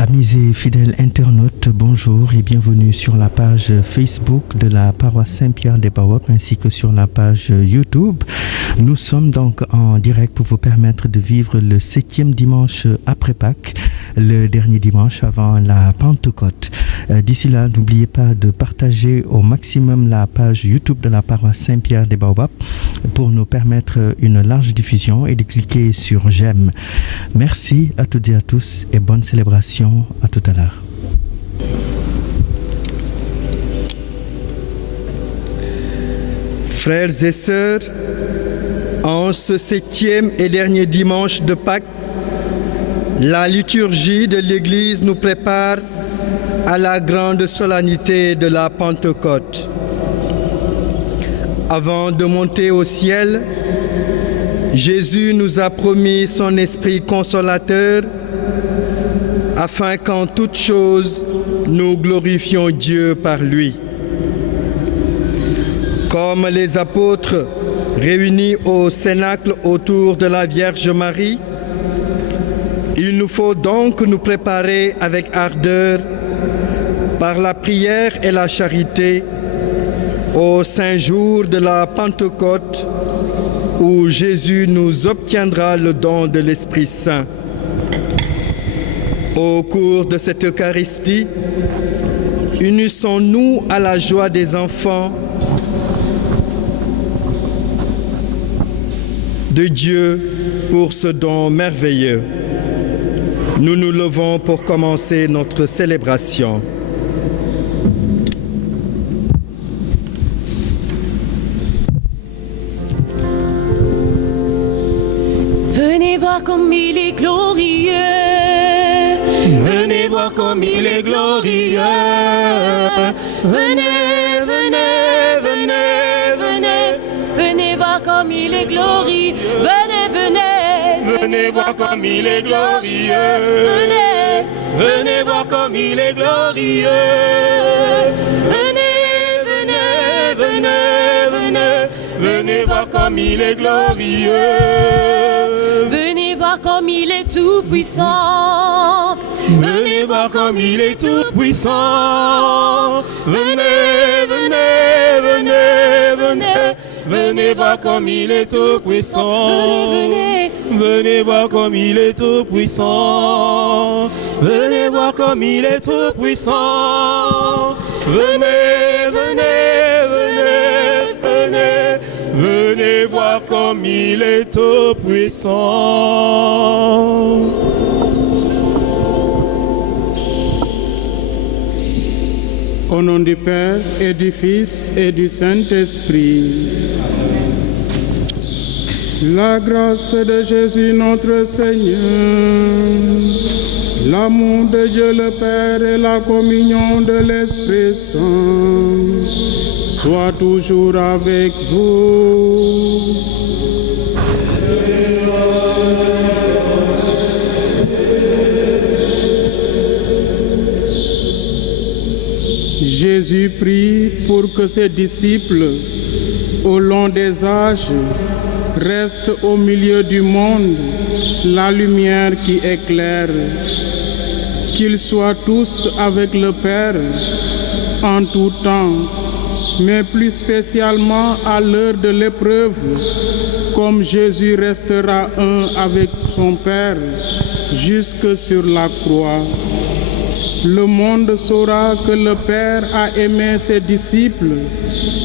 Amis et fidèles internautes, bonjour et bienvenue sur la page Facebook de la paroisse Saint-Pierre des Baobabs ainsi que sur la page YouTube. Nous sommes donc en direct pour vous permettre de vivre le 7e dimanche après Pâques, le dernier dimanche avant la Pentecôte. D'ici là, n'oubliez pas de partager au maximum la page YouTube de la paroisse Saint-Pierre des Baobabs pour nous permettre une large diffusion et de cliquer sur j'aime. Merci à toutes et à tous et bonne célébration. À tout à l'heure. Frères et sœurs, en ce 7e et dernier dimanche de Pâques, la liturgie de l'Église nous prépare à la grande solennité de la Pentecôte. Avant de monter au ciel, Jésus nous a promis son Esprit consolateur afin qu'en toutes choses, nous glorifions Dieu par lui. Comme les apôtres réunis au Cénacle autour de la Vierge Marie, il nous faut donc nous préparer avec ardeur, par la prière et la charité, au saint jour de la Pentecôte, où Jésus nous obtiendra le don de l'Esprit Saint. Au cours de cette Eucharistie, unissons-nous à la joie des enfants de Dieu pour ce don merveilleux. Nous nous levons pour commencer notre célébration. Venez voir comme il est glorieux. Venez voir comme il est glorieux. Venez, venez, venez, venez. Venez voir comme il est glorieux. Venez, venez. Venez voir comme il est glorieux. Venez, venez voir comme il est glorieux. Venez, venez, venez, venez. Venez voir comme il est glorieux. Venez voir comme il est tout puissant. Venez voir comme il est tout puissant. Venez, venez, venez, venez. Venez voir comme il est tout puissant. Venez, venez. Venez voir comme il est tout puissant. Venez voir comme il est tout puissant. Venez, venez, venez, venez. Venez voir comme il est tout puissant. Au nom du Père et du Fils et du Saint-Esprit. La grâce de Jésus notre Seigneur, l'amour de Dieu le Père et la communion de l'Esprit Saint soient toujours avec vous. Jésus prie pour que ses disciples, au long des âges, restent au milieu du monde la lumière qui éclaire. Qu'ils soient tous avec le Père en tout temps, mais plus spécialement à l'heure de l'épreuve, comme Jésus restera un avec son Père jusque sur la croix. Le monde saura que le Père a aimé ses disciples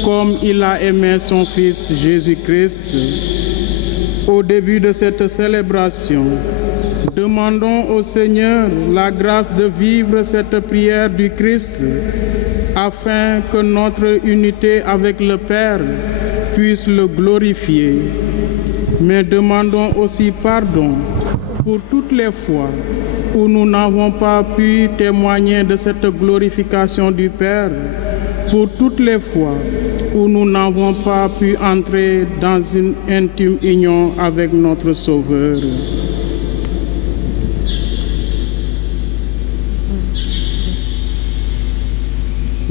comme il a aimé son Fils Jésus-Christ. Au début de cette célébration, demandons au Seigneur la grâce de vivre cette prière du Christ afin que notre unité avec le Père puisse le glorifier. Mais demandons aussi pardon pour toutes les fois où nous n'avons pas pu témoigner de cette glorification du Père, pour toutes les fois où nous n'avons pas pu entrer dans une intime union avec notre Sauveur.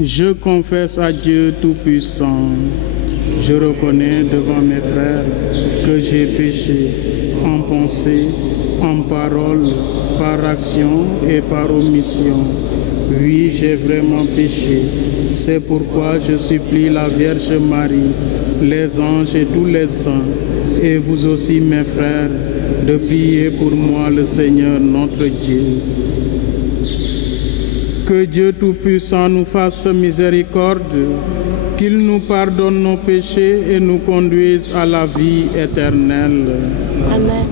Je confesse à Dieu Tout-Puissant, je reconnais devant mes frères que j'ai péché en pensée, en parole, par action et par omission. Oui, j'ai vraiment péché. C'est pourquoi je supplie la Vierge Marie, les anges et tous les saints, et vous aussi mes frères, de prier pour moi le Seigneur notre Dieu. Que Dieu Tout-Puissant nous fasse miséricorde, qu'il nous pardonne nos péchés et nous conduise à la vie éternelle. Amen.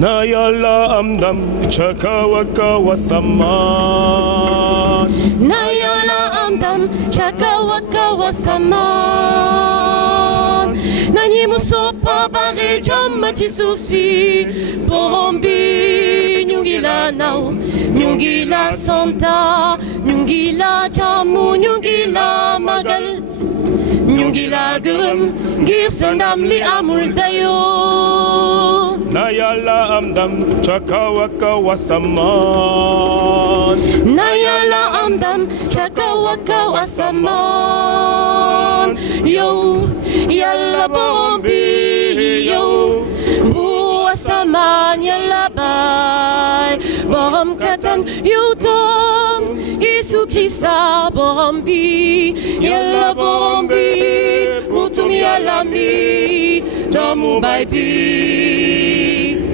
Nayala amdam chakawaka wasaman. Nayala amdam chakawaka wasaman. Nani musopa bare jam chisusi borombi nyungila nau nyungila santa nyungila jamu nyungila magal nyungila gum girsandam li amul dayo. Nayala amdam chakawaka wasaman. Nayala amdam chakawaka wasaman. Yo yalla bombi yo bu wasaman yalla bay borom katan yo tom Yesu Krista borombi yalla bombi mutum yalla mi jamu baybi.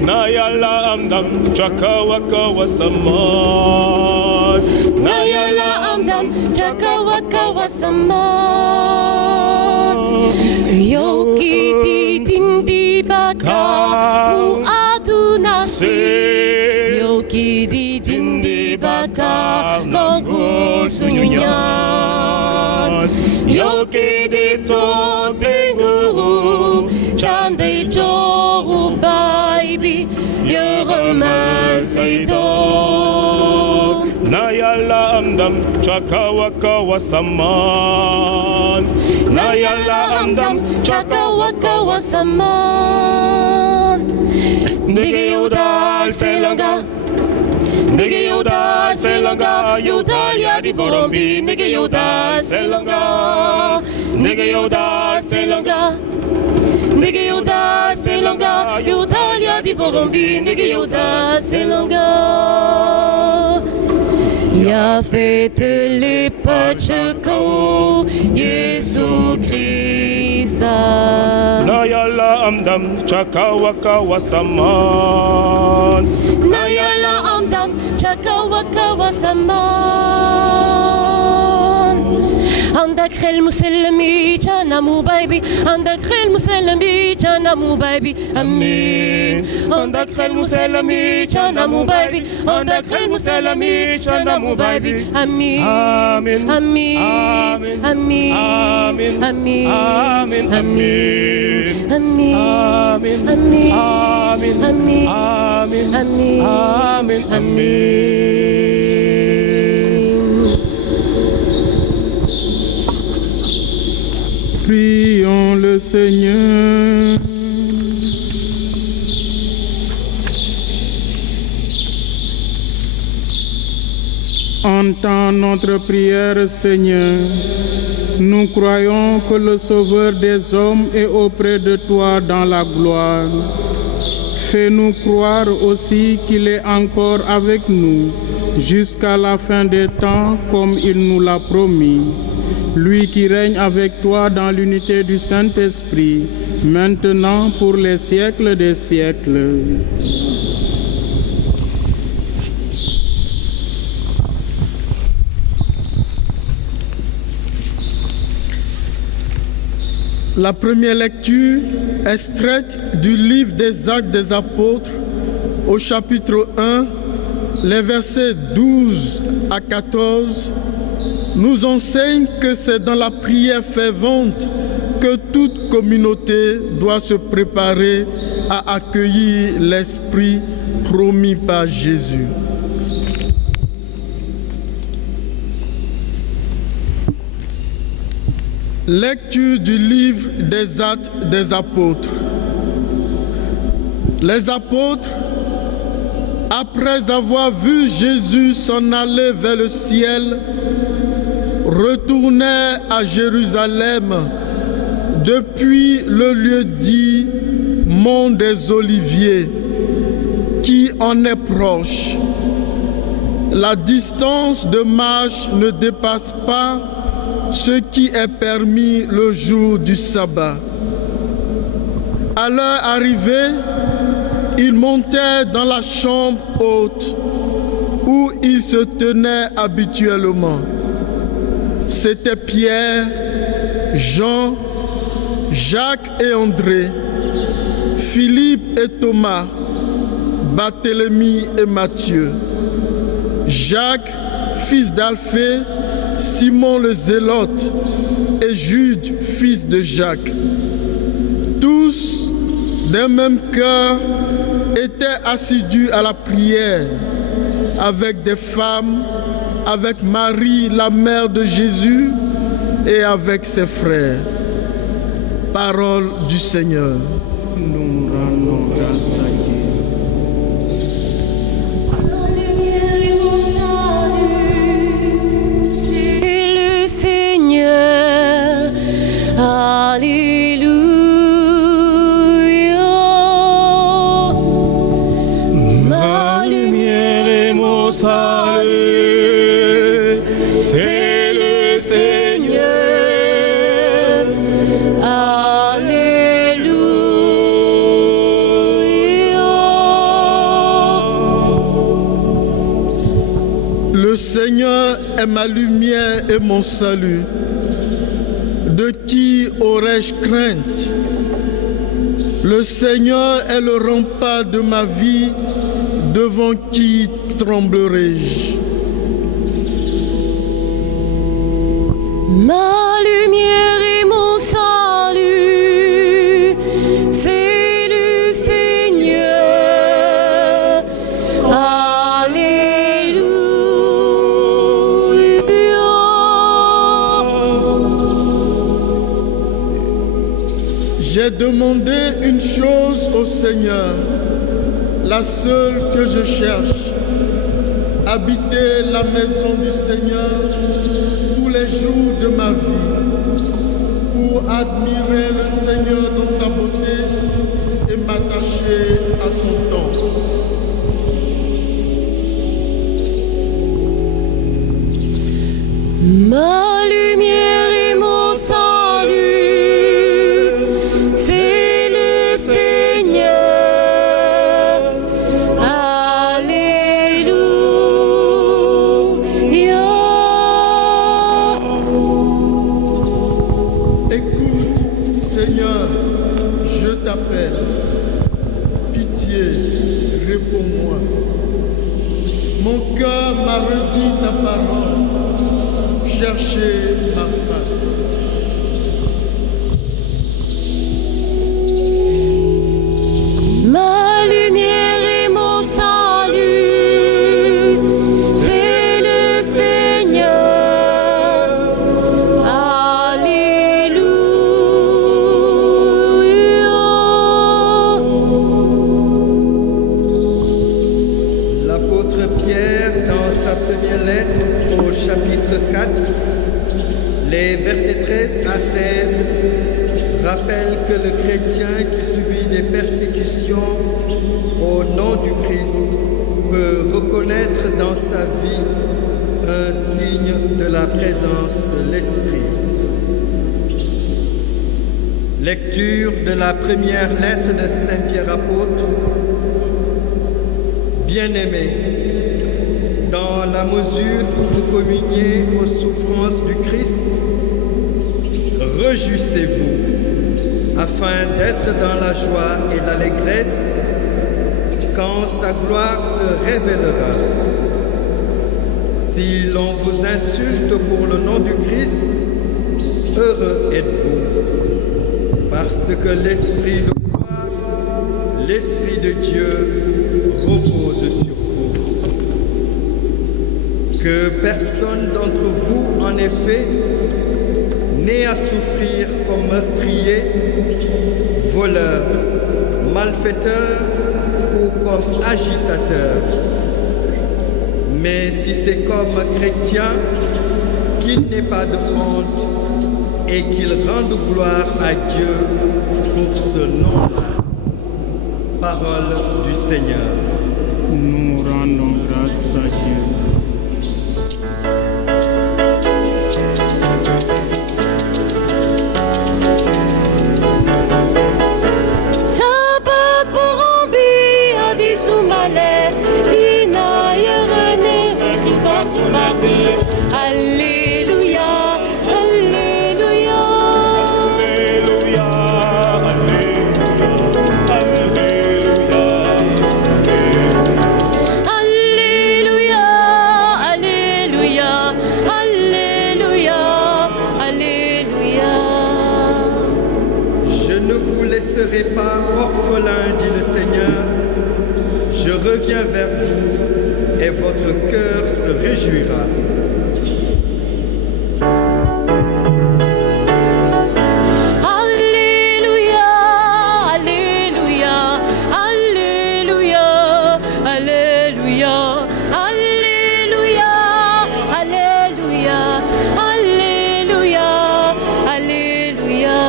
Nayala amdam chakawaka wasaman. Nayala amdam chakawaka wasaman. Yo kiti tindi baka mu adunasi. Yo kiti tindi baka logo sunyunyan. Yo kiti to tenguru chande joru baby. Nayala amdam chakawaka wasaman. Nayala amdam chakawaka wasaman. Nige yodal selanga Nege yoda selanga yodalia di borombi. Nege yoda selanga. Nege yoda selanga. Nege yoda selanga yodalia di borombi. Nege yoda selanga. Ya fete le pachako Yesu Krista. Nayala amdam chakawaka wasaman. Nayala amdam chakawaka wasaman. Andakrel musellami chanamu baby. Andakrel musellami chanamu baby. Amin. Andakrel musellami chanamu baby. Andakrel musellami chanamu baby. Amin. Amin. Amin. Amin. Amin. Amin. Amin. Amin. Amin. Amin. Amin. Amin. Amin. Amin. Amin. Amin. Amin. Prions le Seigneur. Entends notre prière, Seigneur. Nous croyons que le Sauveur des hommes est auprès de toi dans la gloire. Fais-nous croire aussi qu'il est encore avec nous jusqu'à la fin des temps comme il nous l'a promis. Lui qui règne avec toi dans l'unité du Saint-Esprit, maintenant pour les siècles des siècles. La première lecture, extraite du livre des Actes des Apôtres, au chapitre 1, les versets 12 à 14, nous enseigne que c'est dans la prière fervente que toute communauté doit se préparer à accueillir l'Esprit promis par Jésus. Lecture du livre des Actes des Apôtres. Les apôtres, après avoir vu Jésus s'en aller vers le ciel, retournèrent à Jérusalem depuis le lieu dit Mont des Oliviers, qui en est proche. La distance de marche ne dépasse pas ce qui est permis le jour du sabbat. À leur arrivée, ils montèrent dans la chambre haute où ils se tenaient habituellement. C'étaient Pierre, Jean, Jacques et André, Philippe et Thomas, Barthélemy et Matthieu, Jacques, fils d'Alphée, Simon le Zélote et Jude, fils de Jacques. Tous, d'un même cœur, étaient assidus à la prière, avec des femmes, avec Marie, la mère de Jésus, et avec ses frères. Parole du Seigneur. Nous rendons grâce à Dieu. Salut, c'est le Seigneur. Alléluia. Le Seigneur est ma lumière et mon salut. De qui aurais-je crainte? Le Seigneur est le rempart de ma vie. Devant qui tremblerai-je? Ma lumière et mon salut, c'est le Seigneur. Alléluia. J'ai demandé une chose au Seigneur, la seule que je cherche, habiter la maison du Seigneur tous les jours de ma vie pour admirer le Seigneur dans sa beauté et m'attacher à son temple. Ma lumière et mon salut, c'est le Seigneur. Alléluia. Écoute, Seigneur, je t'appelle. Pitié, réponds-moi. Mon cœur m'a redit ta parole. Cherchez ma face. Ma lumière et mon salut, c'est le Seigneur. Alléluia. L'apôtre Pierre, dans sa première lettre au chapitre 4, les versets 13 à 16, rappelle que le chrétien qui subit des persécutions au nom du Christ peut reconnaître dans sa vie un signe de la présence de l'Esprit. Lecture de la première lettre de Saint Pierre apôtre. Bien-aimés, dans la mesure où vous communiez aux souffrances du Christ, réjouissez-vous, afin d'être dans la joie et l'allégresse quand sa gloire se révélera. Si l'on vous insulte pour le nom du Christ, heureux êtes-vous, parce que l'Esprit de gloire, l'Esprit de Dieu repose sur vous. Que personne d'entre vous, en effet, n'ait à souffrir comme meurtrier, voleur, malfaiteur ou comme agitateur. Mais si c'est comme chrétien, qu'il n'ait pas de honte et qu'il rende gloire à Dieu pour ce nom-là. Parole du Seigneur. Nous rendons grâce à Dieu. Pas orphelin, dit le Seigneur, je reviens vers vous et votre cœur se réjouira. Alléluia, Alléluia, Alléluia, Alléluia, Alléluia, Alléluia, Alléluia, Alléluia.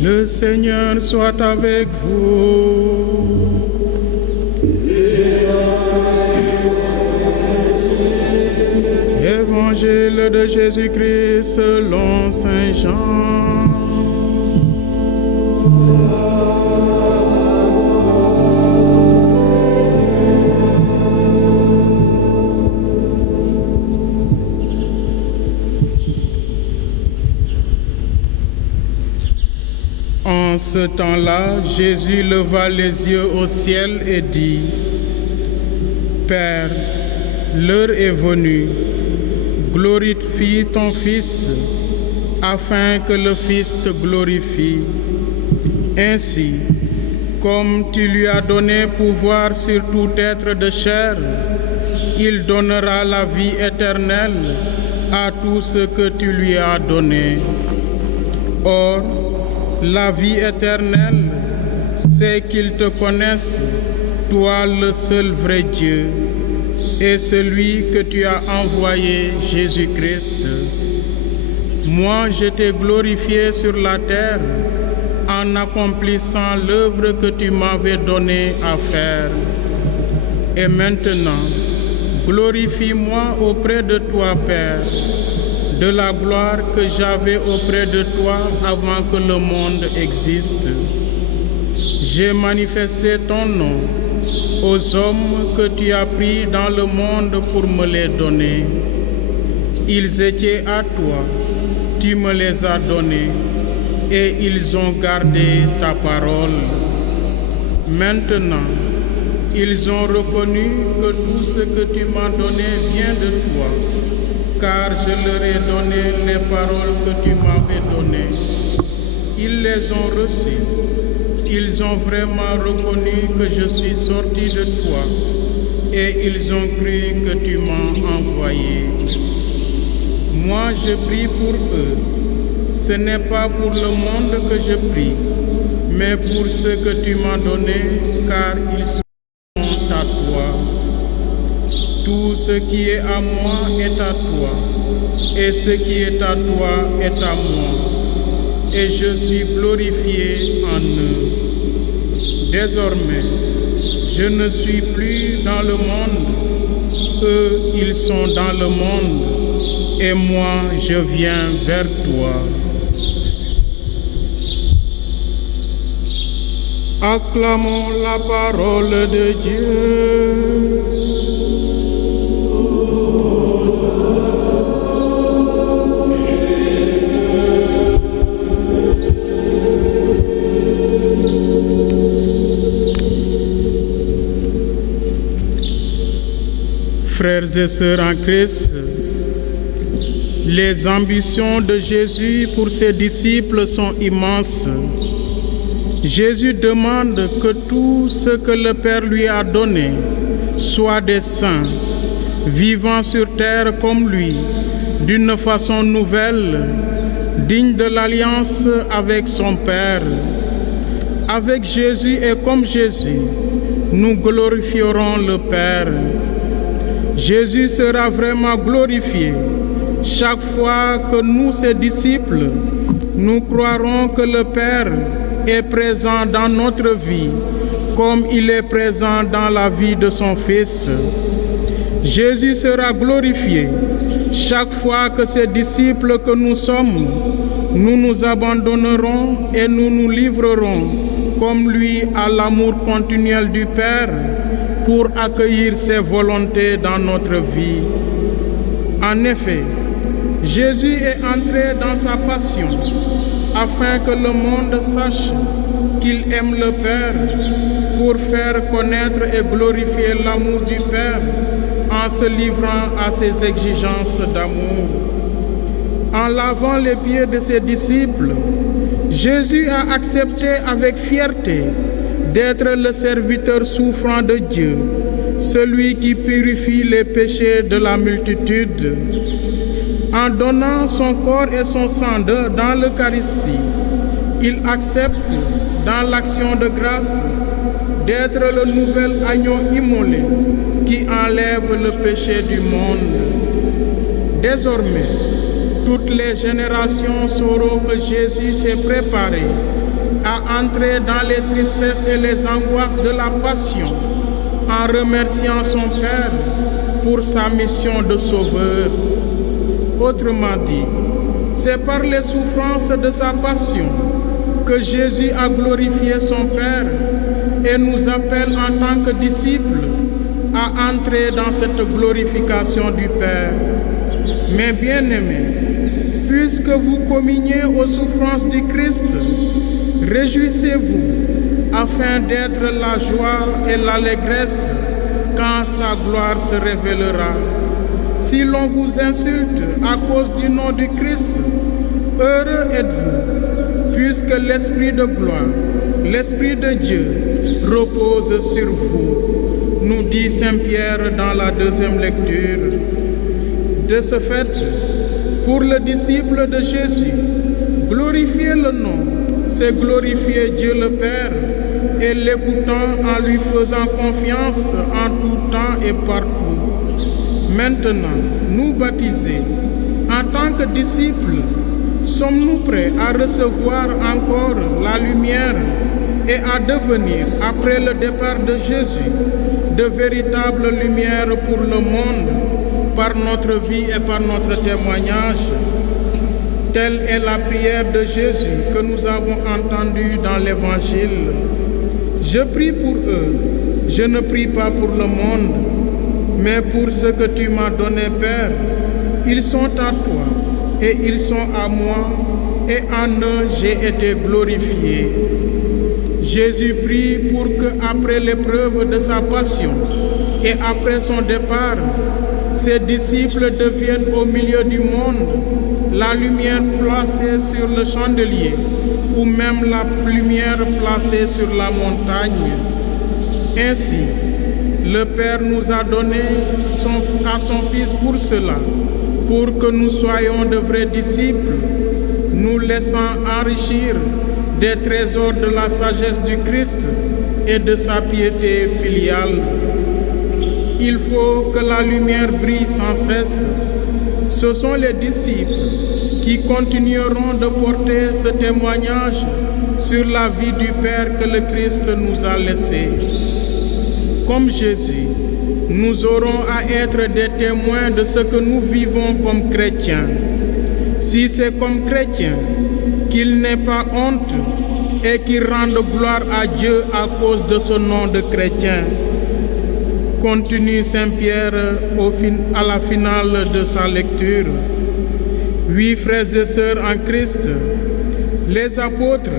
Le Seigneur soit avec vous. Évangile de Jésus-Christ selon Saint Jean. En ce temps-là, Jésus leva les yeux au ciel et dit, Père, l'heure est venue, glorifie ton Fils, afin que le Fils te glorifie. Ainsi, comme tu lui as donné pouvoir sur tout être de chair, il donnera la vie éternelle à tout ce que tu lui as donné. Or, la vie éternelle, c'est qu'ils te connaissent, toi le seul vrai Dieu, et celui que tu as envoyé, Jésus-Christ. Moi, je t'ai glorifié sur la terre en accomplissant l'œuvre que tu m'avais donnée à faire. Et maintenant, glorifie-moi auprès de toi, Père, de la gloire que j'avais auprès de toi avant que le monde existe. J'ai manifesté ton nom aux hommes que tu as pris dans le monde pour me les donner. Ils étaient à toi, tu me les as donnés, et ils ont gardé ta parole. Maintenant, ils ont reconnu que tout ce que tu m'as donné vient de toi, car je leur ai donné les paroles que tu m'avais données. Ils les ont reçues. Ils ont vraiment reconnu que je suis sorti de toi, et ils ont cru que tu m'as envoyé. Moi, je prie pour eux. Ce n'est pas pour le monde que je prie, mais pour ce que tu m'as donné, car ils sont à toi. Tout ce qui est à moi est à toi, et ce qui est à toi est à moi, et je suis glorifié en eux. Désormais, je ne suis plus dans le monde, eux, ils sont dans le monde, et moi, je viens vers toi. Acclamons la parole de Dieu. Frères et sœurs en Christ, les ambitions de Jésus pour ses disciples sont immenses. Jésus demande que tout ce que le Père lui a donné soit des saints, vivant sur terre comme lui, d'une façon nouvelle, digne de l'alliance avec son Père. Avec Jésus et comme Jésus, nous glorifierons le Père. Jésus sera vraiment glorifié chaque fois que nous, ses disciples, nous croirons que le Père est présent dans notre vie comme il est présent dans la vie de son Fils. Jésus sera glorifié chaque fois que ses disciples que nous sommes, nous nous abandonnerons et nous nous livrerons comme lui à l'amour continuel du Père pour accueillir ses volontés dans notre vie. En effet, Jésus est entré dans sa passion afin que le monde sache qu'il aime le Père, pour faire connaître et glorifier l'amour du Père en se livrant à ses exigences d'amour. En lavant les pieds de ses disciples, Jésus a accepté avec fierté d'être le serviteur souffrant de Dieu, celui qui purifie les péchés de la multitude. En donnant son corps et son sang dans l'Eucharistie, il accepte, dans l'action de grâce, d'être le nouvel agneau immolé qui enlève le péché du monde. Désormais, toutes les générations sauront que Jésus s'est préparé à entrer dans les tristesses et les angoisses de la passion en remerciant son Père pour sa mission de sauveur. Autrement dit, c'est par les souffrances de sa passion que Jésus a glorifié son Père et nous appelle en tant que disciples à entrer dans cette glorification du Père. Mes bien-aimés, puisque vous communiez aux souffrances du Christ, réjouissez-vous afin d'être la joie et l'allégresse quand sa gloire se révélera. Si l'on vous insulte à cause du nom du Christ, heureux êtes-vous, puisque l'Esprit de gloire, l'Esprit de Dieu repose sur vous, nous dit Saint Pierre dans la deuxième lecture. De ce fait, pour le disciple de Jésus, glorifier le nom, c'est glorifier Dieu le Père, et l'écoutant en lui faisant confiance en tout temps et partout. Maintenant, nous baptisés, en tant que disciples, sommes-nous prêts à recevoir encore la lumière et à devenir, après le départ de Jésus, de véritables lumières pour le monde par notre vie et par notre témoignage? Telle est la prière de Jésus que nous avons entendue dans l'Évangile. Je prie pour eux, je ne prie pas pour le monde, mais pour ce que tu m'as donné, Père. Ils sont à toi et ils sont à moi, et en eux j'ai été glorifié. Jésus prie pour que, après l'épreuve de sa passion et après son départ, ses disciples deviennent au milieu du monde la lumière placée sur le chandelier ou même la lumière placée sur la montagne. Ainsi, le Père nous a donné à son Fils pour cela, pour que nous soyons de vrais disciples, nous laissant enrichir des trésors de la sagesse du Christ et de sa piété filiale. Il faut que la lumière brille sans cesse. Ce sont les disciples qui continueront de porter ce témoignage sur la vie du Père que le Christ nous a laissé. Comme Jésus, nous aurons à être des témoins de ce que nous vivons comme chrétiens. Si c'est comme chrétiens, qu'il n'ait pas honte et qu'il rende gloire à Dieu à cause de ce nom de chrétien. Continue Saint Pierre à la finale de sa lecture. Oui, frères et sœurs en Christ, les apôtres,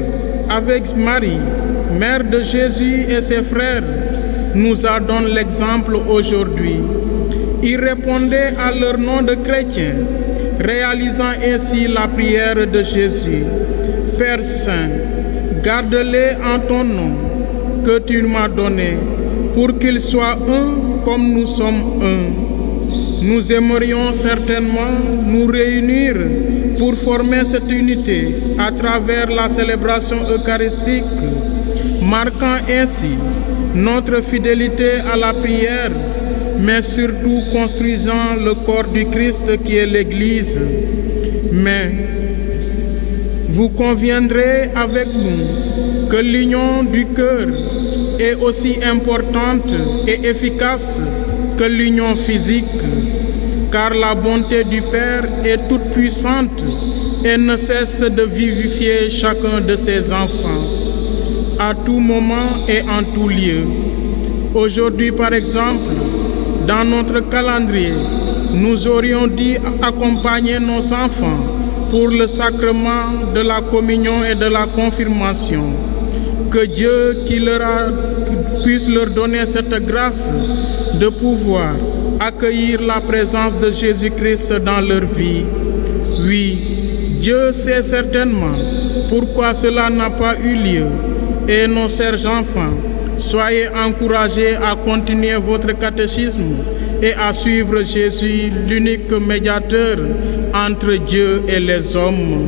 avec Marie, mère de Jésus et ses frères, nous en donnent l'exemple aujourd'hui. Ils répondaient à leur nom de chrétien, réalisant ainsi la prière de Jésus. Père Saint, garde-les en ton nom que tu m'as donné, pour qu'ils soient un comme nous sommes un. Nous aimerions certainement nous réunir pour former cette unité à travers la célébration eucharistique, marquant ainsi notre fidélité à la prière, mais surtout construisant le corps du Christ qui est l'Église. Mais vous conviendrez avec nous que l'union du cœur est aussi importante et efficace que l'union physique, car la bonté du Père est toute puissante et ne cesse de vivifier chacun de ses enfants, à tout moment et en tout lieu. Aujourd'hui, par exemple, dans notre calendrier, nous aurions dû accompagner nos enfants pour le sacrement de la communion et de la confirmation. Que Dieu puisse leur donner cette grâce de pouvoir accueillir la présence de Jésus-Christ dans leur vie. Oui, Dieu sait certainement pourquoi cela n'a pas eu lieu. Et nos chers enfants, soyez encouragés à continuer votre catéchisme et à suivre Jésus, l'unique médiateur entre Dieu et les hommes.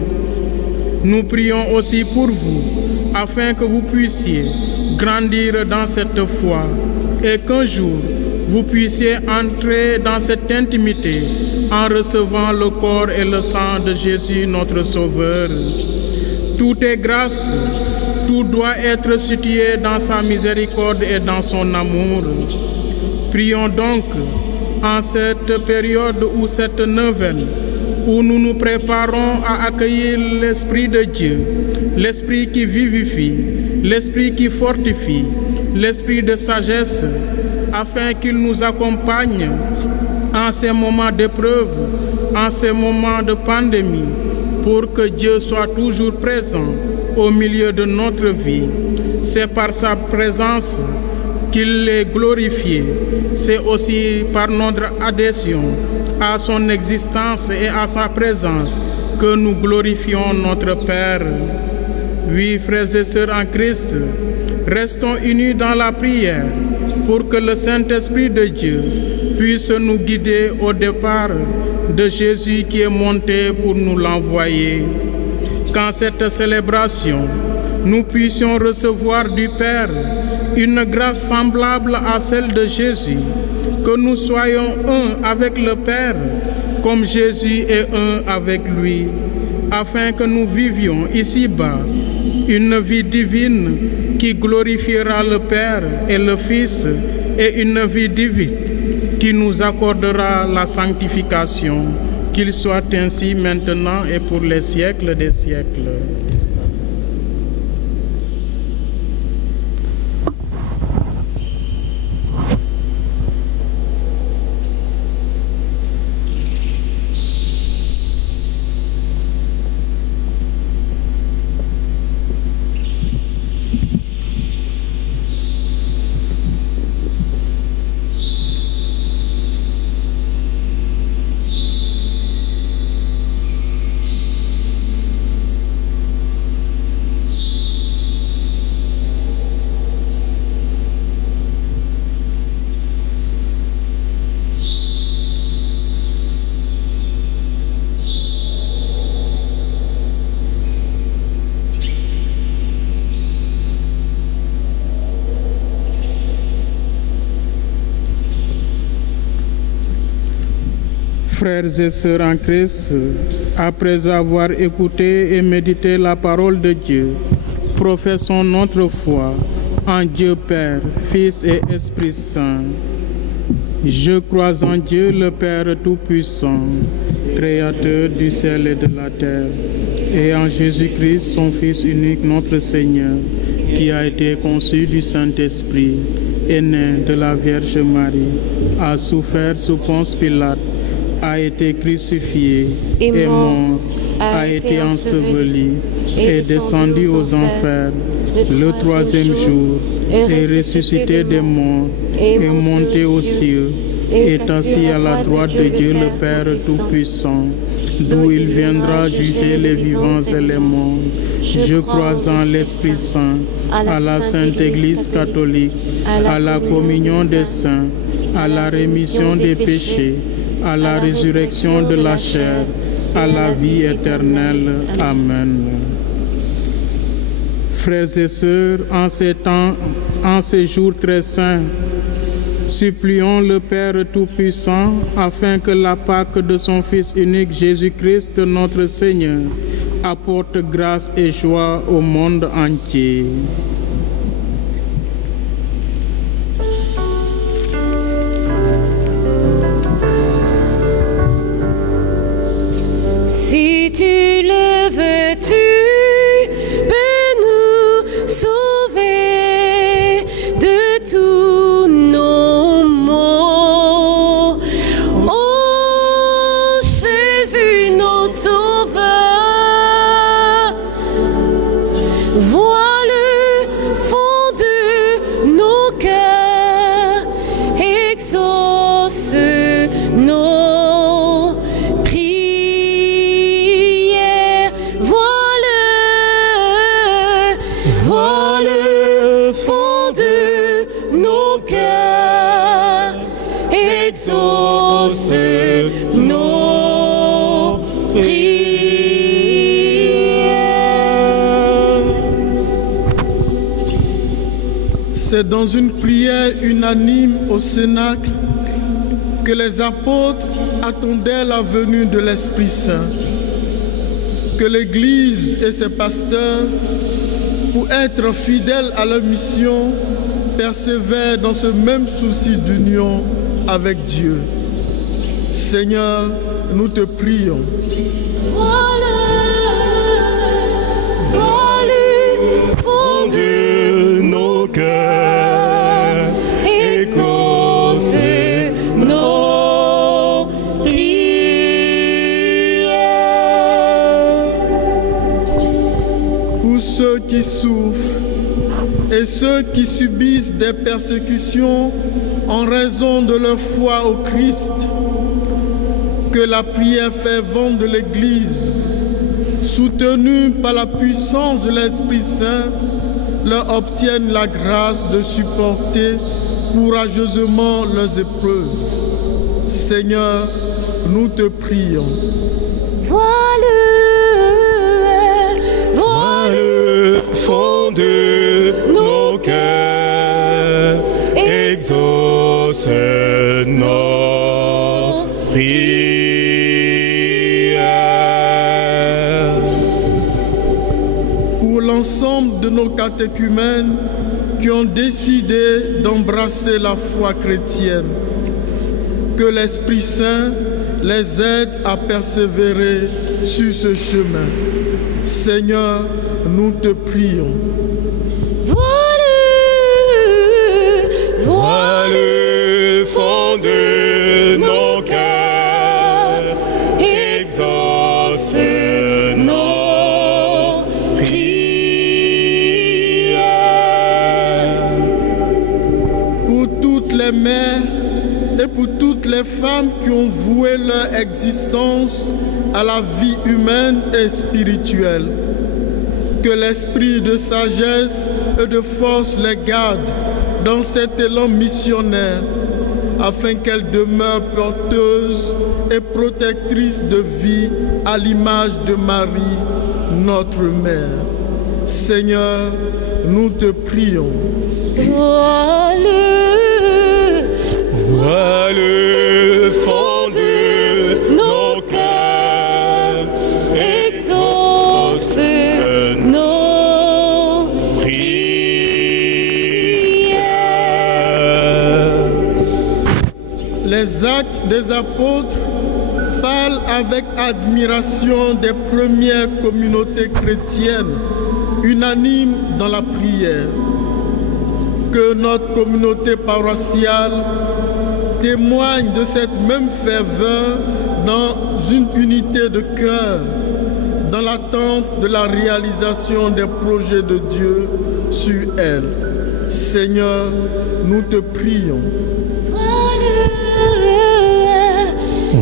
Nous prions aussi pour vous, afin que vous puissiez grandir dans cette foi et qu'un jour vous puissiez entrer dans cette intimité en recevant le corps et le sang de Jésus notre Sauveur. Tout est grâce, tout doit être situé dans sa miséricorde et dans son amour. Prions donc en cette période ou cette neuvaine où nous nous préparons à accueillir l'Esprit de Dieu, l'Esprit qui vivifie, l'Esprit qui fortifie, l'Esprit de sagesse, afin qu'il nous accompagne en ces moments d'épreuve, en ces moments de pandémie, pour que Dieu soit toujours présent au milieu de notre vie. C'est par sa présence qu'il est glorifié. C'est aussi par notre adhésion à son existence et à sa présence que nous glorifions notre Père. Oui, frères et sœurs en Christ, restons unis dans la prière pour que le Saint-Esprit de Dieu puisse nous guider au départ de Jésus qui est monté pour nous l'envoyer. Qu'en cette célébration, nous puissions recevoir du Père une grâce semblable à celle de Jésus, que nous soyons un avec le Père, comme Jésus est un avec lui, afin que nous vivions ici-bas une vie divine qui glorifiera le Père et le Fils, et une vie divine qui nous accordera la sanctification, qu'il soit ainsi maintenant et pour les siècles des siècles. Frères et sœurs en Christ, après avoir écouté et médité la parole de Dieu, professons notre foi en Dieu Père, Fils et Esprit Saint. Je crois en Dieu le Père Tout-Puissant, Créateur du ciel et de la terre, et en Jésus-Christ, son Fils unique, notre Seigneur, qui a été conçu du Saint-Esprit, est né de la Vierge Marie, a souffert sous Ponce Pilate, a été crucifié, est mort, a été enseveli, est descendu aux enfers, le troisième jour, est ressuscité des morts, est monté aux cieux, est assis à la droite de Dieu le Père Tout-Puissant, d'où il viendra juger les vivants et les morts. Je crois en l'Esprit Saint, à la Sainte Église catholique, à la communion des saints, à la rémission des péchés, à la résurrection de la chair, à la vie éternelle. Amen. Frères et sœurs, en ces temps, en ces jours très saints, supplions le Père Tout-Puissant afin que la Pâque de son Fils unique Jésus-Christ, notre Seigneur, apporte grâce et joie au monde entier. Si tu le veux, tu peux nous sauver de tous nos maux. Oh Jésus, notre Sauveur, vois le fond de nos cœurs, exauce nos prières. Vois le fond de nos cœurs, exauce nos prières. C'est dans une prière unanime au Cénacle que les apôtres attendaient la venue de l'Esprit Saint, que l'Église et ses pasteurs, pour être fidèles à leur mission, persévèrent dans ce même souci d'union avec Dieu. Seigneur, nous te prions. Vois le fond de nos cœurs, exauce nos prières. Pour ceux qui souffrent et ceux qui subissent des persécutions en raison de leur foi au Christ, que la prière fervente de l'Église, soutenue par la puissance de l'Esprit Saint, leur obtienne la grâce de supporter courageusement leurs épreuves. Seigneur, nous te prions. Vois le fond de nos cœurs, exauce nos prières. Pour l'ensemble de nos catéchumènes qui ont décidé d'embrasser la foi chrétienne, que l'Esprit Saint les aide à persévérer sur ce chemin. Seigneur, nous te prions. Vois le fond de nos cœurs, exauce nos prières. Pour toutes les mères et pour toutes les femmes qui ont voué leur existence à la vie humaine et spirituelle, que l'esprit de sagesse et de force les garde dans cet élan missionnaire, afin qu'elles demeurent porteuses et protectrices de vie à l'image de Marie, notre Mère. Seigneur, nous te prions. Vois le fond de nos cœurs, exauce nos prières. Les actes des apôtres parlent avec admiration des premières communautés chrétiennes, unanimes dans la prière. Que notre communauté paroissiale témoigne de cette même ferveur dans une unité de cœur, dans l'attente de la réalisation des projets de Dieu sur elle. Seigneur, nous te prions.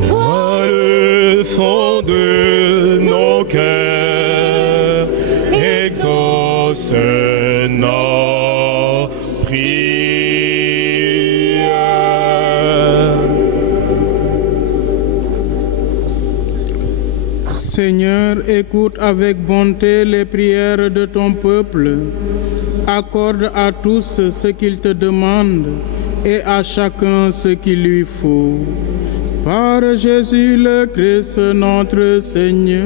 Vois le fond de nos cœurs, exauce nos prières. Seigneur, écoute avec bonté les prières de ton peuple. Accorde à tous ce qu'ils te demandent et à chacun ce qu'il lui faut. Par Jésus le Christ, notre Seigneur.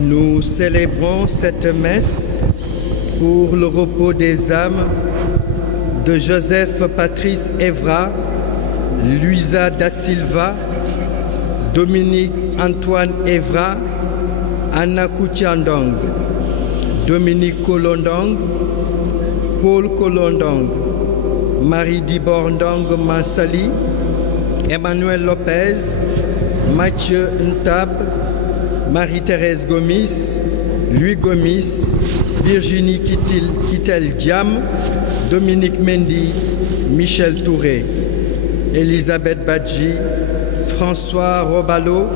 Nous célébrons cette messe pour le repos des âmes de Joseph Patrice Evra, Luisa da Silva, Dominique Antoine Evra, Anna Koutiandong, Dominique Kolondong, Paul Kolondong, Marie Dibordong Mansali, Emmanuel Lopez, Mathieu Ntab, Marie-Thérèse Gomis, Louis Gomis, Virginie Kittel-Diam, Dominique Mendy, Michel Touré, Elisabeth Badji, François Robalo,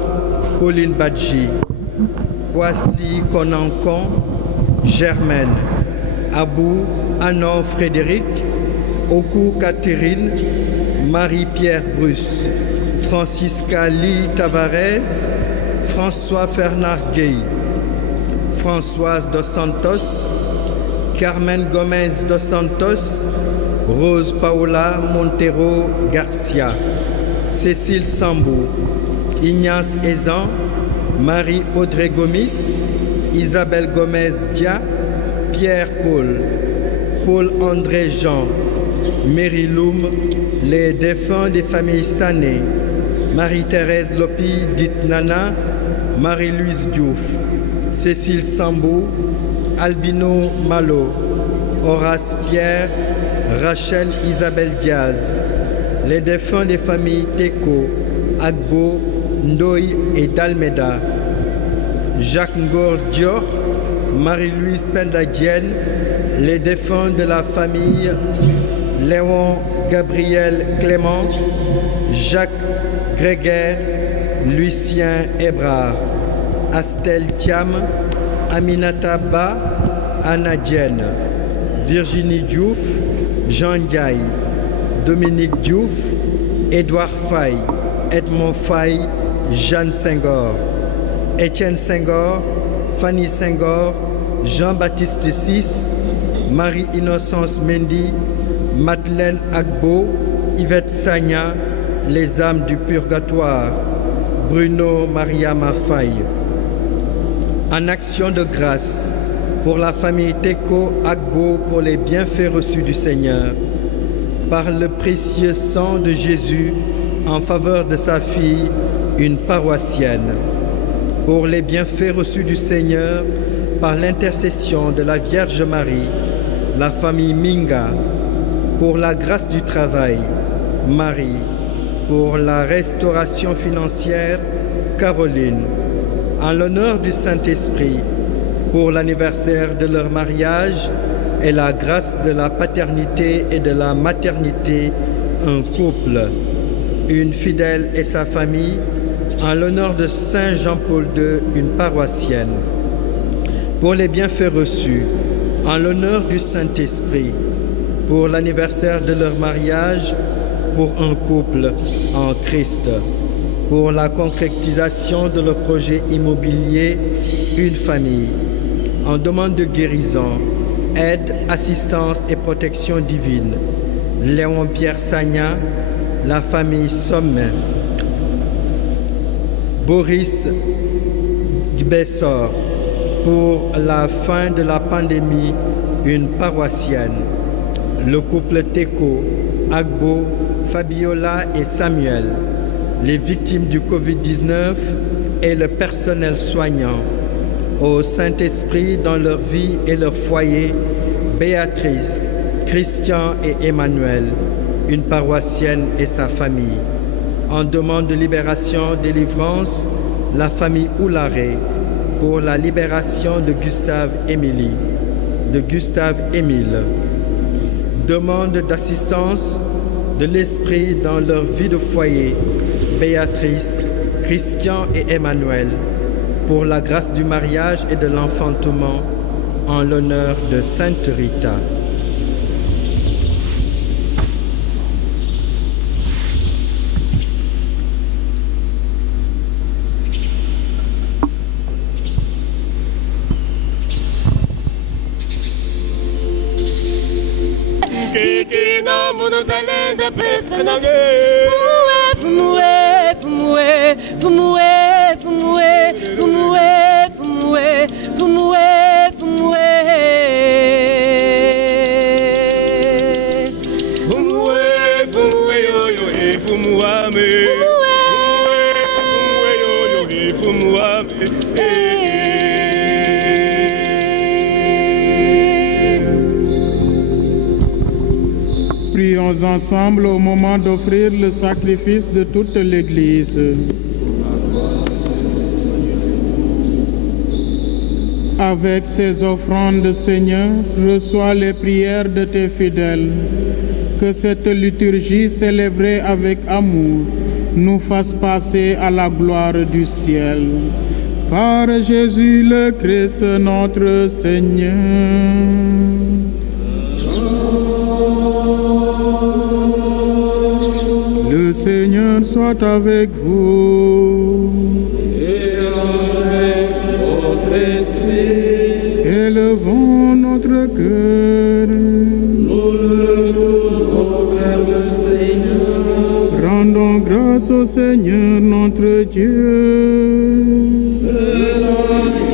Pauline Badji, Kwasi Konankon, Germaine, Abou Anon Frédéric, Oku Catherine, Marie-Pierre Bruce, Francisca Lee Tavares, François Fernand Gueye, Françoise dos Santos, Carmen Gomez dos Santos, Rose Paola Montero Garcia, Cécile Sambou, Ignace Ezan, Marie-Audrey Gomis, Isabelle Gomez Dia, Pierre Paul, Paul-André Jean, Mary Loum, les défunts des familles Sané, Marie-Thérèse Lopi dite Nana, Marie-Louise Diouf, Cécile Sambou, Albino Malo, Horace Pierre, Rachel Isabelle Diaz, les défunts des familles Teko, Agbo, Ndoye et Dalmeda, Jacques Ngor Dior, Marie-Louise Pendadienne, les défunts de la famille Léon Gabriel Clément, Jacques Grégaire, Lucien Ebrard, Astel Thiam, Aminata Ba, Anna Dienne, Virginie Diouf, Jean Ndiaye, Dominique Diouf, Édouard Faye, Edmond Faye, Jeanne Senghor, Étienne Senghor, Fanny Senghor, Jean-Baptiste VI, Marie-Innocence Mendy, Madeleine Agbo, Yvette Sagna, les âmes du purgatoire, Bruno Mariama Faye. En action de grâce pour la famille Teko Agbo pour les bienfaits reçus du Seigneur, par le précieux sang de Jésus en faveur de sa fille, une paroissienne, pour les bienfaits reçus du Seigneur par l'intercession de la Vierge Marie, la famille Minga, pour la grâce du travail, Marie, pour la restauration financière, Caroline, en l'honneur du Saint-Esprit, pour l'anniversaire de leur mariage et la grâce de la paternité et de la maternité, un couple, une fidèle et sa famille, en l'honneur de Saint Jean-Paul II, une paroissienne, pour les bienfaits reçus, en l'honneur du Saint-Esprit, pour l'anniversaire de leur mariage, pour un couple en Christ, pour la concrétisation de leur projet immobilier, une famille, en demande de guérison, aide, assistance et protection divine, Léon Pierre Sagna, la famille Sommet, Boris Bessor, pour la fin de la pandémie, une paroissienne, le couple Teko, Agbo, Fabiola et Samuel, les victimes du Covid-19 et le personnel soignant, au Saint-Esprit dans leur vie et leur foyer, Béatrice, Christian et Emmanuel, une paroissienne et sa famille. En demande de libération, délivrance, la famille Oularé, pour la libération de Gustave Émile. Demande d'assistance de l'Esprit dans leur vie de foyer, Béatrice, Christian et Emmanuel, pour la grâce du mariage et de l'enfantement, en l'honneur de Sainte Rita. Prions ensemble au moment d'offrir le sacrifice de toute l'Église. Avec ces offrandes, Seigneur, reçois les prières de tes fidèles. Que cette liturgie célébrée avec amour nous fasse passer à la gloire du ciel. Par Jésus le Christ, notre Seigneur. Le Seigneur soit avec vous. Et avec votre esprit. Élevons notre cœur. Nous le tournons vers le Seigneur. Rendons grâce au Seigneur notre Dieu. Cela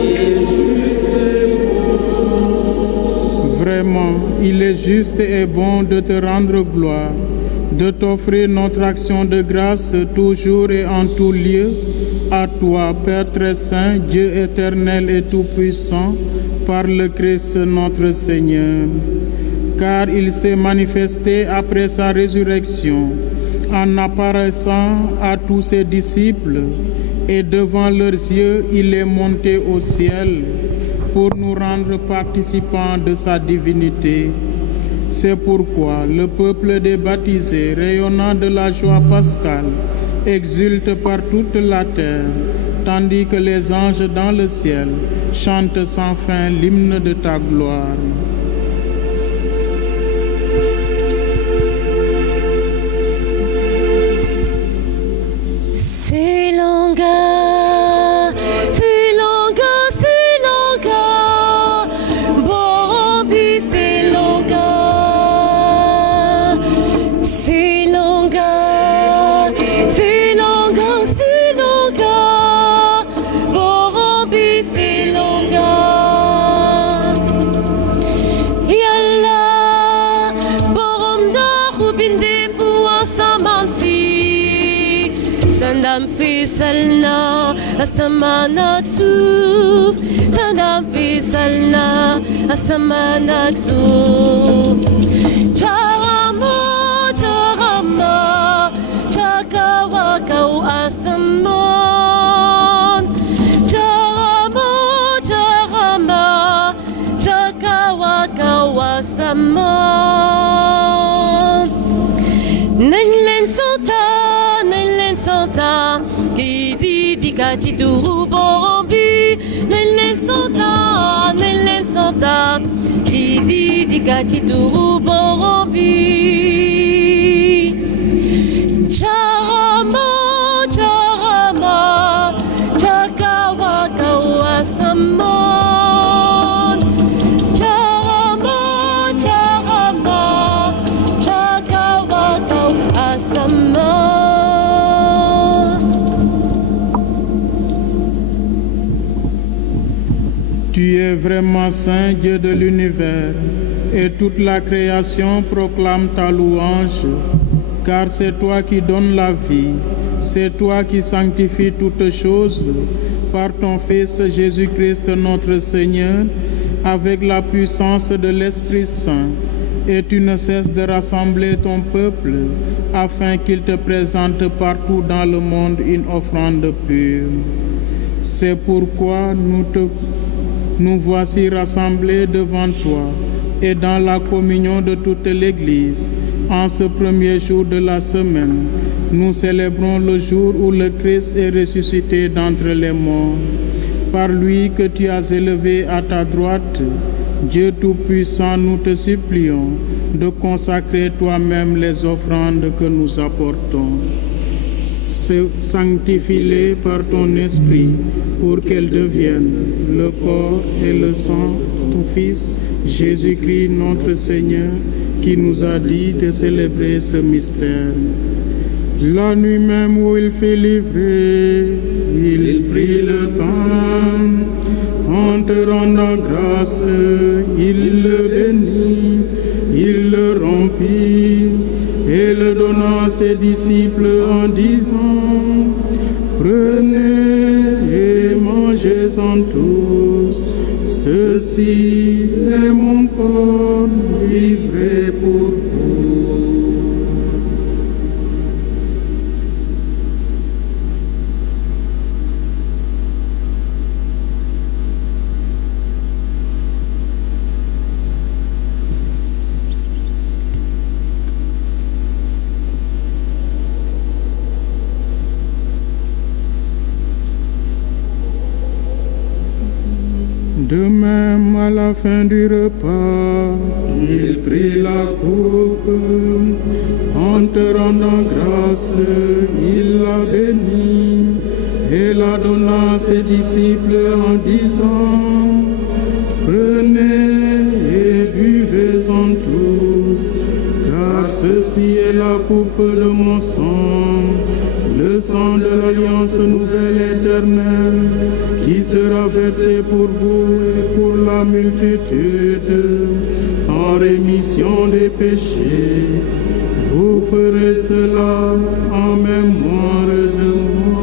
est juste et bon. Vraiment, il est juste et bon de te rendre gloire, de t'offrir notre action de grâce toujours et en tout lieu, à toi, Père très saint, Dieu éternel et tout-puissant, par le Christ notre Seigneur. Car il s'est manifesté après sa résurrection, en apparaissant à tous ses disciples, et devant leurs yeux, il est monté au ciel pour nous rendre participants de sa divinité. C'est pourquoi le peuple des baptisés, rayonnant de la joie pascale, exulte par toute la terre, tandis que les anges dans le ciel chantent sans fin l'hymne de ta gloire. Tandam fisalna asamanak suf. Tandam fisalna asamanak suf. Charamo, charama, chakawakau asamon. Charamo, charama, chakawakau asamon. Nelen santa, kidi dikati turubombi. Nelen santa, kidi dikati turubombi. Charama, charama, chakawaka wasamon. Charama, charama, chakawaka wasamon. Tu es vraiment saint, Dieu de l'univers, et toute la création proclame ta louange, car c'est toi qui donnes la vie, c'est toi qui sanctifies toutes choses par ton Fils Jésus-Christ notre Seigneur, avec la puissance de l'Esprit Saint, et tu ne cesses de rassembler ton peuple afin qu'il te présente partout dans le monde une offrande pure. C'est pourquoi nous voici rassemblés devant toi et dans la communion de toute l'Église. En ce premier jour de la semaine, nous célébrons le jour où le Christ est ressuscité d'entre les morts. Par lui que tu as élevé à ta droite, Dieu Tout-Puissant, nous te supplions de consacrer toi-même les offrandes que nous apportons. Sanctifie-les par ton esprit pour qu'elles deviennent le corps et le sang de ton Fils Jésus-Christ notre Seigneur, qui nous a dit de célébrer ce mystère. La nuit même où il fut livré, il prit le pain, en te rendant grâce, il le bénit, il le rompit et le donna à ses disciples en disant: Prenez et mangez-en tous, ceci est mon corps livré pour vous. De même, à la fin du repas, il prit la coupe, en te rendant grâce, il la bénit et la donna à ses disciples en disant: Prenez et buvez-en tous, car ceci est la coupe de mon sang, le sang de l'alliance nouvelle éternelle, qui sera versé pour vous et pour la multitude en rémission des péchés. Vous ferez cela en mémoire de moi.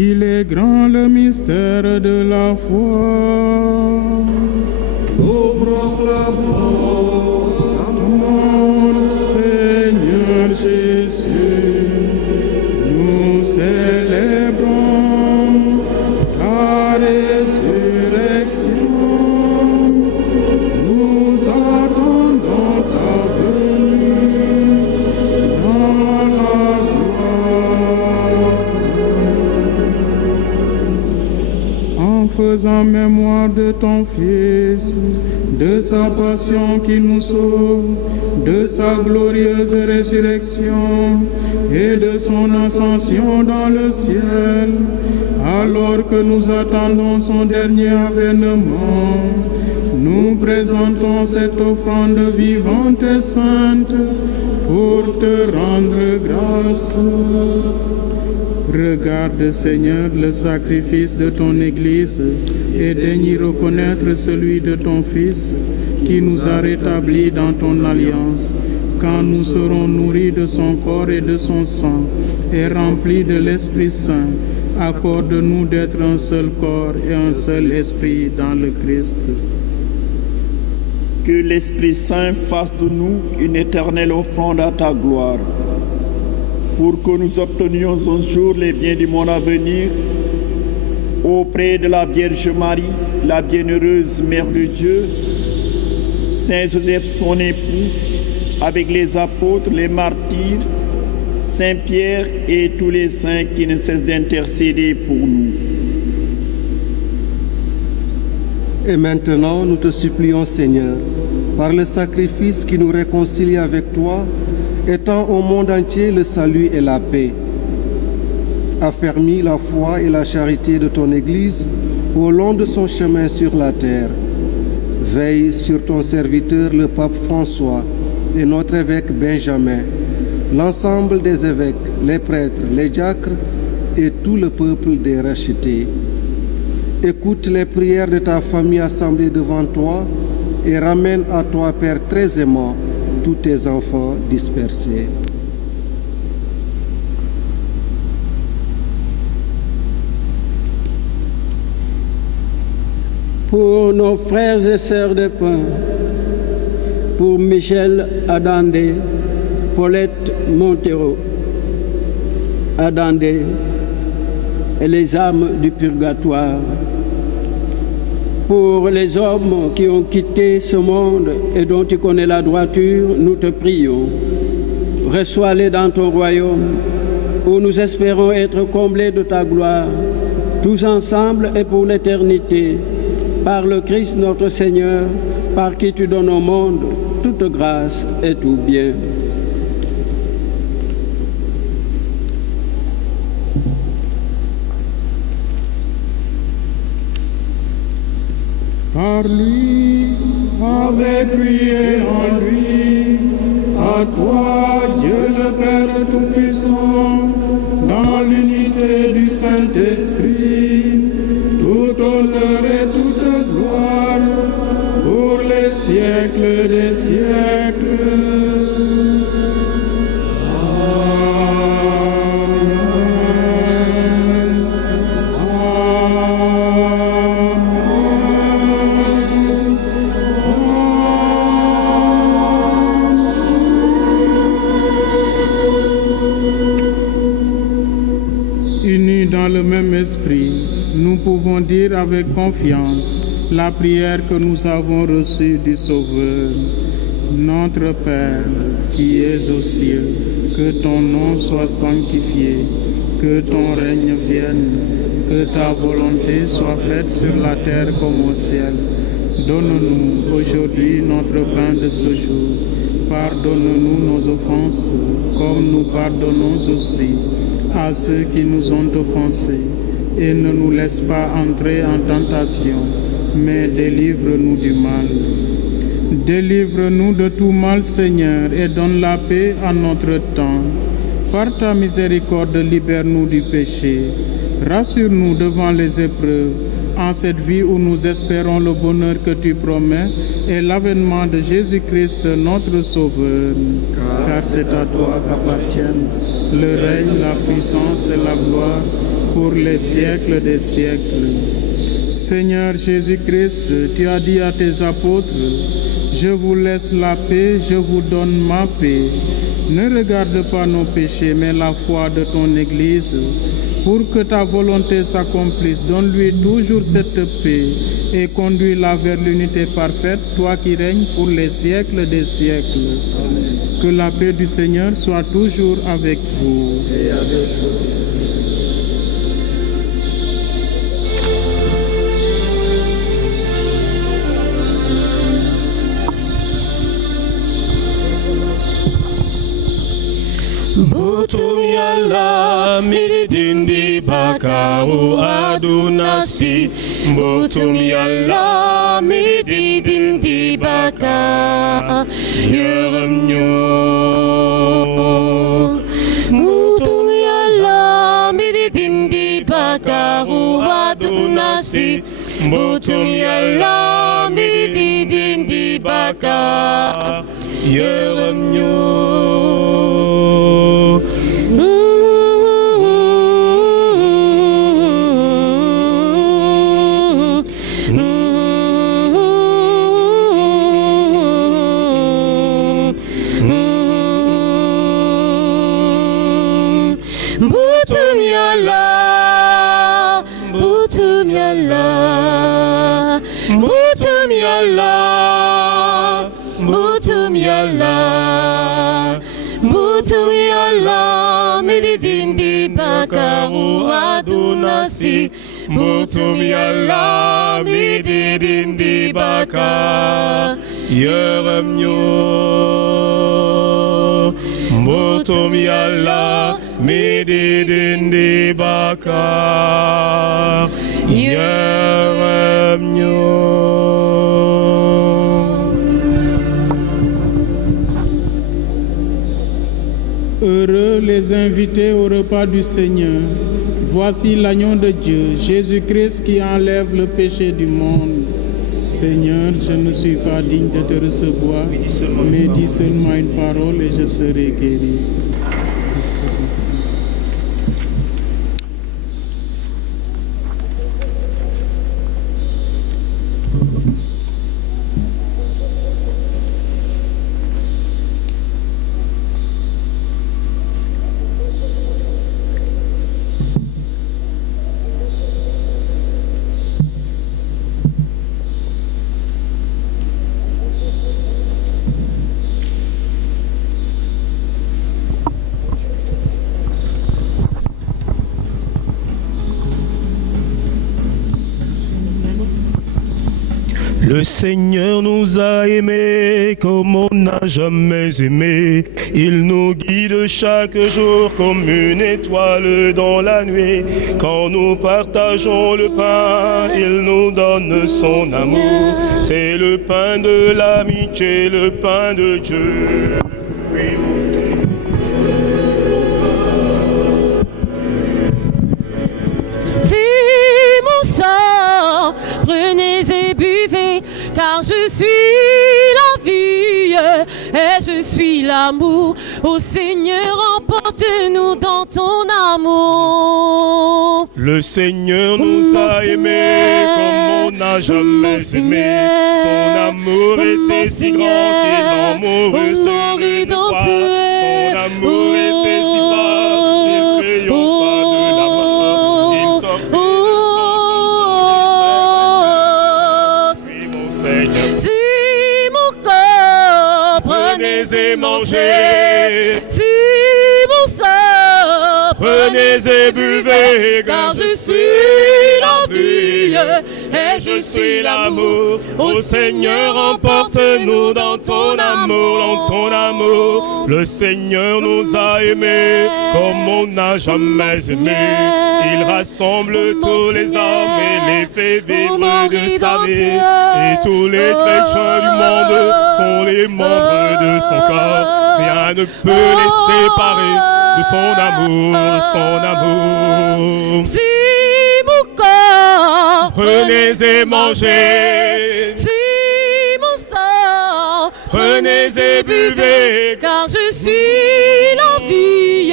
Il est grand le mystère de la foi. Nous proclamons ta mort, Seigneur Jésus. Nous célébrons ta résurrection. Nous attendons ta venue dans la gloire. En faisant mémoire mort de ton Fils, de sa passion qui nous sauve, de sa glorieuse résurrection et de son ascension dans le ciel, alors que nous attendons son dernier avènement, nous présentons cette offrande vivante et sainte pour te rendre grâce. Regarde, Seigneur, le sacrifice de ton Église et daigne y reconnaître celui de ton Fils qui nous a rétablis dans ton alliance. Quand nous serons nourris de son corps et de son sang et remplis de l'Esprit Saint, accorde-nous d'être un seul corps et un seul esprit dans le Christ. Que l'Esprit Saint fasse de nous une éternelle offrande à ta gloire, pour que nous obtenions un jour les biens du monde à venir, auprès de la Vierge Marie, la bienheureuse Mère de Dieu, Saint Joseph son époux, avec les apôtres, les martyrs, Saint Pierre et tous les saints qui ne cessent d'intercéder pour nous. Et maintenant, nous te supplions, Seigneur, par le sacrifice qui nous réconcilie avec toi, étends au monde entier le salut et la paix. Affermis la foi et la charité de ton Église au long de son chemin sur la terre. Veille sur ton serviteur, le pape François, et notre évêque Benjamin, l'ensemble des évêques, les prêtres, les diacres et tout le peuple des rachetés. Écoute les prières de ta famille assemblée devant toi et ramène à toi, Père très aimant, tous tes enfants dispersés. Pour nos frères et sœurs de pain, pour Michel Adandé, Paulette Montero, Adandé et les âmes du purgatoire, pour les hommes qui ont quitté ce monde et dont tu connais la droiture, nous te prions. Reçois-les dans ton royaume, où nous espérons être comblés de ta gloire, tous ensemble et pour l'éternité, par le Christ notre Seigneur, par qui tu donnes au monde toute grâce et tout bien. Par lui, avec lui et en lui, à toi, Dieu le Père Tout-Puissant, dans l'unité du Saint-Esprit, tout honneur et toute gloire, pour les siècles des siècles. Dans le même esprit, nous pouvons dire avec confiance la prière que nous avons reçue du Sauveur. Notre Père, qui es aux cieux, que ton nom soit sanctifié, que ton règne vienne, que ta volonté soit faite sur la terre comme au ciel. Donne-nous aujourd'hui notre pain de ce jour. Pardonne-nous nos offenses, comme nous pardonnons aussi à ceux qui nous ont offensés, et ne nous laisse pas entrer en tentation, mais délivre-nous du mal. Délivre-nous de tout mal, Seigneur, et donne la paix à notre temps. Par ta miséricorde, libère-nous du péché. Rassure-nous devant les épreuves, en cette vie où nous espérons le bonheur que tu promets et l'avènement de Jésus-Christ, notre Sauveur. Car c'est à toi qu'appartiennent le règne, la puissance et la gloire pour les siècles des siècles. Seigneur Jésus-Christ, tu as dit à tes apôtres, « Je vous laisse la paix, je vous donne ma paix. Ne regarde pas nos péchés, mais la foi de ton Église. Pour que ta volonté s'accomplisse, donne-lui toujours cette paix et conduis-la vers l'unité parfaite, toi qui règnes pour les siècles des siècles. Amen. Que la paix du Seigneur soit toujours avec vous. Et avec votre esprit. midindi baka o adunasi Butum yalla midindi baka Yeremnyo Butum yalla midindi baka o adunasi Butum yalla midindi baka Yeremnyo Butum yalla midindi baka Yeremnyo Butum yalla midindi baka Yeremnyo. Heureux les invités au repas du Seigneur. Voici l'agneau de Dieu, Jésus-Christ qui enlève le péché du monde. Seigneur, je ne suis pas digne de te recevoir, mais dis seulement une parole et je serai guéri. Le Seigneur nous a aimés comme on n'a jamais aimé. Il nous guide chaque jour comme une étoile dans la nuit. Quand nous partageons le pain, il nous donne son amour. C'est le pain de l'amitié, le pain de Dieu. C'est mon sang, prenez et buvez, car je suis la vie et je suis l'amour. Ô Seigneur, emporte-nous dans ton amour. Le Seigneur nous a aimés comme on n'a jamais aimé. Son amour était si grand qu'il en mourut sur une croix. Son amour était si fort qu'il triompha de la mort. Il sortit de son corps, mon Seigneur. Si mon corps, Prenez et mangez. Si mon sang, Prenez et buvez, car je suis la vie et je suis l'amour. Ô Seigneur, emporte-nous dans ton amour, dans ton amour. Le Seigneur nous a aimés comme on n'a jamais aimé. Il rassemble tous les hommes et les fait vivre de sa vie. Et tous les chrétiens du monde sont les membres de son corps. Rien ne peut les séparer de son amour, de son amour. Si mon corps, Prenez et mangez. Si mon sang, Prenez et buvez, car je suis la vie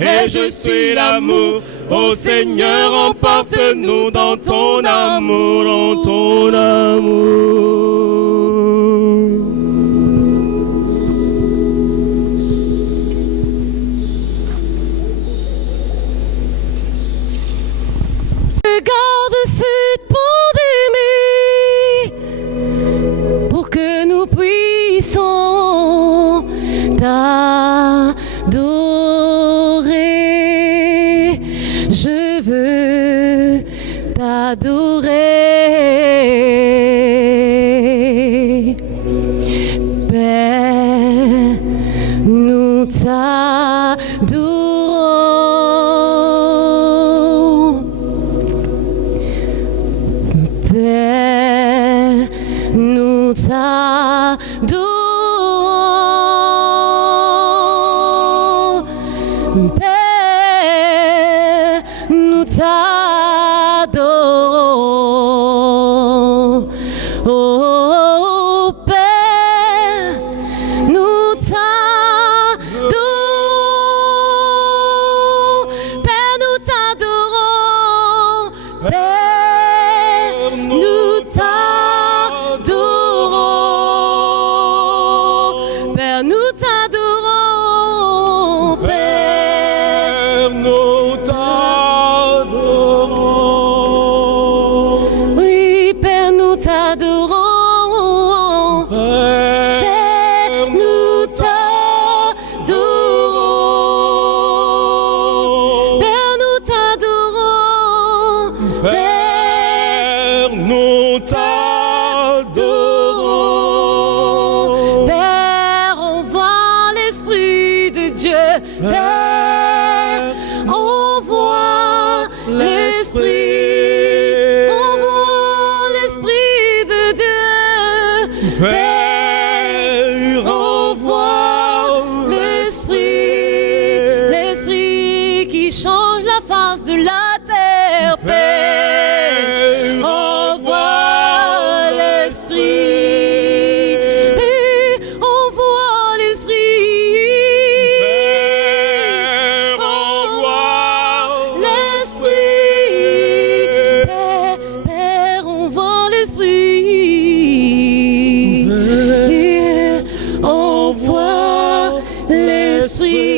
et je suis l'amour. Ô Seigneur, emporte-nous dans ton amour, dans ton amour. Regarde cette pandémie pour que nous puissions t'adorer. Je veux t'adorer. Père, nous t'adorons. t'adorons. Père, nous t'adorons. Oh Père, nous t'adorons. Père, nous t'adorons. Père, nous t'adorons. Père, nous t'adorons. Père, nous t'adorons. Oui, Père, nous t'adorons. Père, nous t'adorons. Père, nous t'adorons. Père, nous t'adorons. Père, on voit l'Esprit de Dieu. Père, on voit l'Esprit. On voit l'Esprit de Dieu. Père, on voit l'Esprit. L'Esprit qui change la face de la terre. Père, on voit l'Esprit. Et on voit l'Esprit. Père, on voit l'Esprit. Père, on voit l'Esprit. On voit l'Esprit.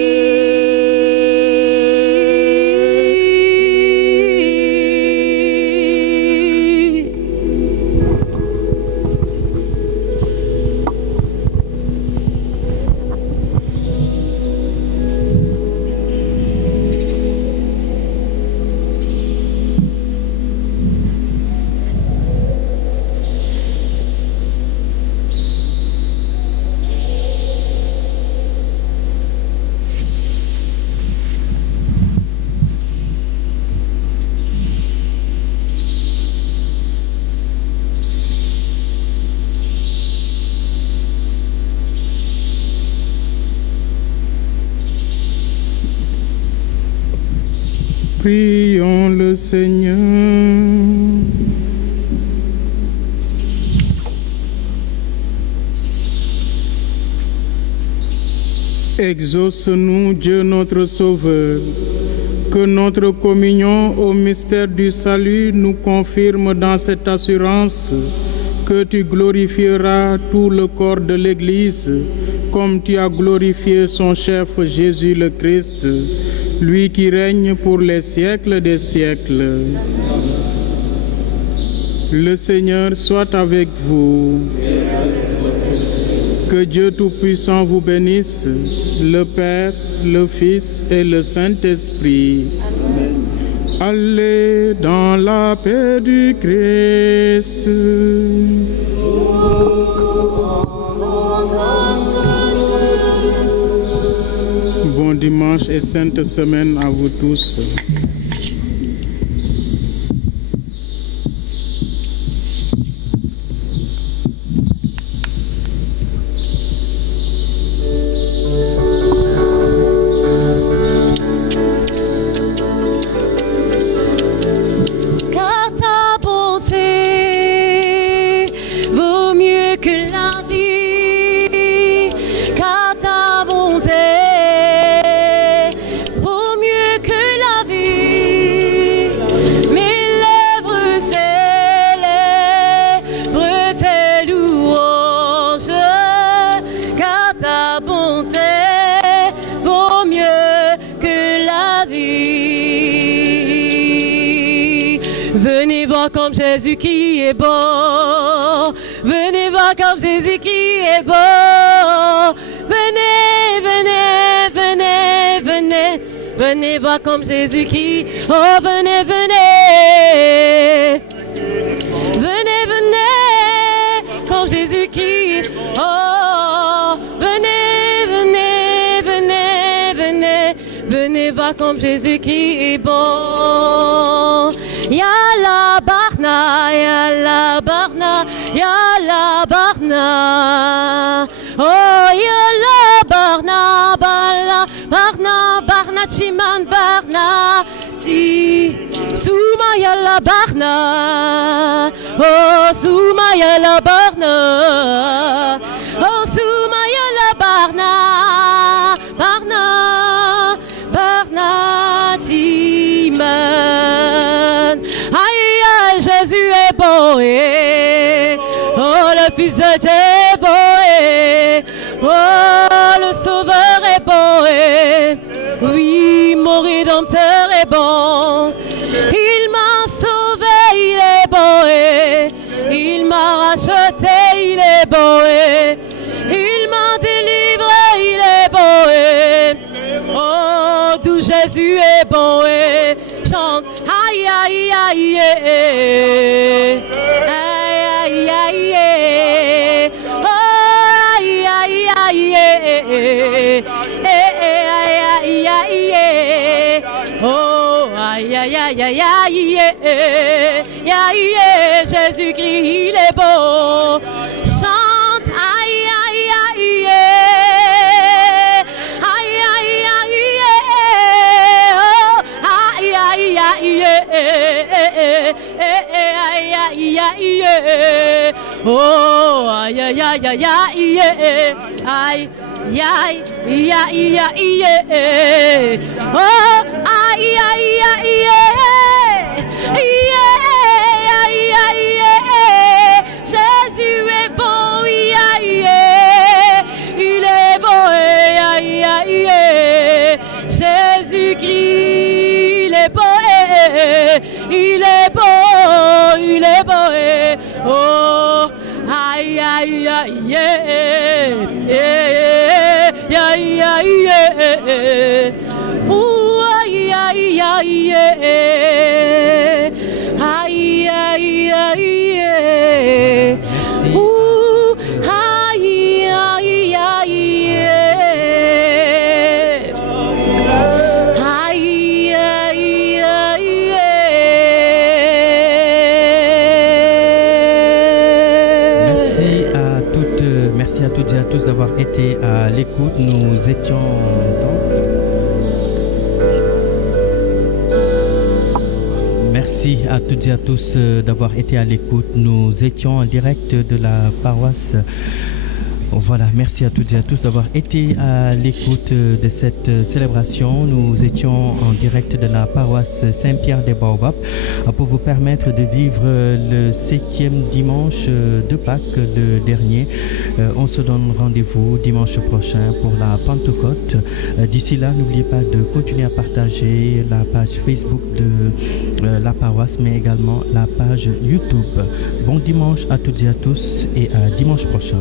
Prions le Seigneur. Exauce-nous, Dieu notre Sauveur, que notre communion au mystère du salut nous confirme dans cette assurance que tu glorifieras tout le corps de l'Église, comme tu as glorifié son chef Jésus le Christ, lui qui règne pour les siècles des siècles. Le Seigneur soit avec vous. Que Dieu Tout-Puissant vous bénisse, le Père, le Fils et le Saint-Esprit. Allez dans la paix du Christ. Bon dimanche et sainte semaine à vous tous. Car ta bonté vaut mieux que la vie. Car ta bonté vaut mieux que la vie. Mes lèvres célèbrent tes louanges. Car ta bonté vaut mieux que la vie. Venez voir comme Jésus qui est bon. Venez voir comme Jésus qui est bon. Venez, venez, venez, venez. Venez voir comme Jésus qui. Oh, venez, venez. Venez, venez comme Jésus qui. Oh, venez, venez, venez, venez. Venez voir comme Jésus qui est bon. Ya la barna, ya la barna, ya la barna. la barna, oh Soumaya la barna, oh Soumaya la barna, barna Timan. Aïe aïe, Jésus est beau, oh le Fils de Dieu est beau, oh le Sauveur est beau, oui mon Rédempteur est bon. Il m'a sauvé, il est beau, il m'a racheté, il est beau, il m'a délivré, il est beau, oh d'où Jésus est bon, chante, aïe aïe aïe, aïe aïe aïe, oh aïe aïe aïe, aïe aïe aïe, oh aïe aïe aïe aïe aïe, Jésus-Christ il est beau, chante aïe aïe aïe, aïe aïe aïe, oh aïe aïe aïe, aïe aïe aïe, oh aïe aïe aïe aïe, aïe aïe aïe aïe, oh aïe aïe aïe, aïe aïe, Jésus est bon, aïe, il est bon, aïe aïe, Jésus-Christ il est bon, il est beau, il est beau, oh aïe aïe aïe, aïe aïe, ouh aïe aïe aïe, aïe aïe aïe, ouh aïe aïe aïe, aïe aïe aïe. Merci à toutes et à tous d'avoir été à l'écoute. Nous étions Merci à toutes et à tous d'avoir été à l'écoute. Nous étions en direct de la paroisse. Voilà, merci à toutes et à tous d'avoir été à l'écoute de cette célébration. Nous étions en direct de la paroisse Saint-Pierre des Baobabs pour vous permettre de vivre le 7e dimanche de Pâques, le dernier. On se donne rendez-vous dimanche prochain pour la Pentecôte. D'ici là, n'oubliez pas de continuer à partager la page Facebook de la paroisse, mais également la page YouTube. Bon dimanche à toutes et à tous et à dimanche prochain.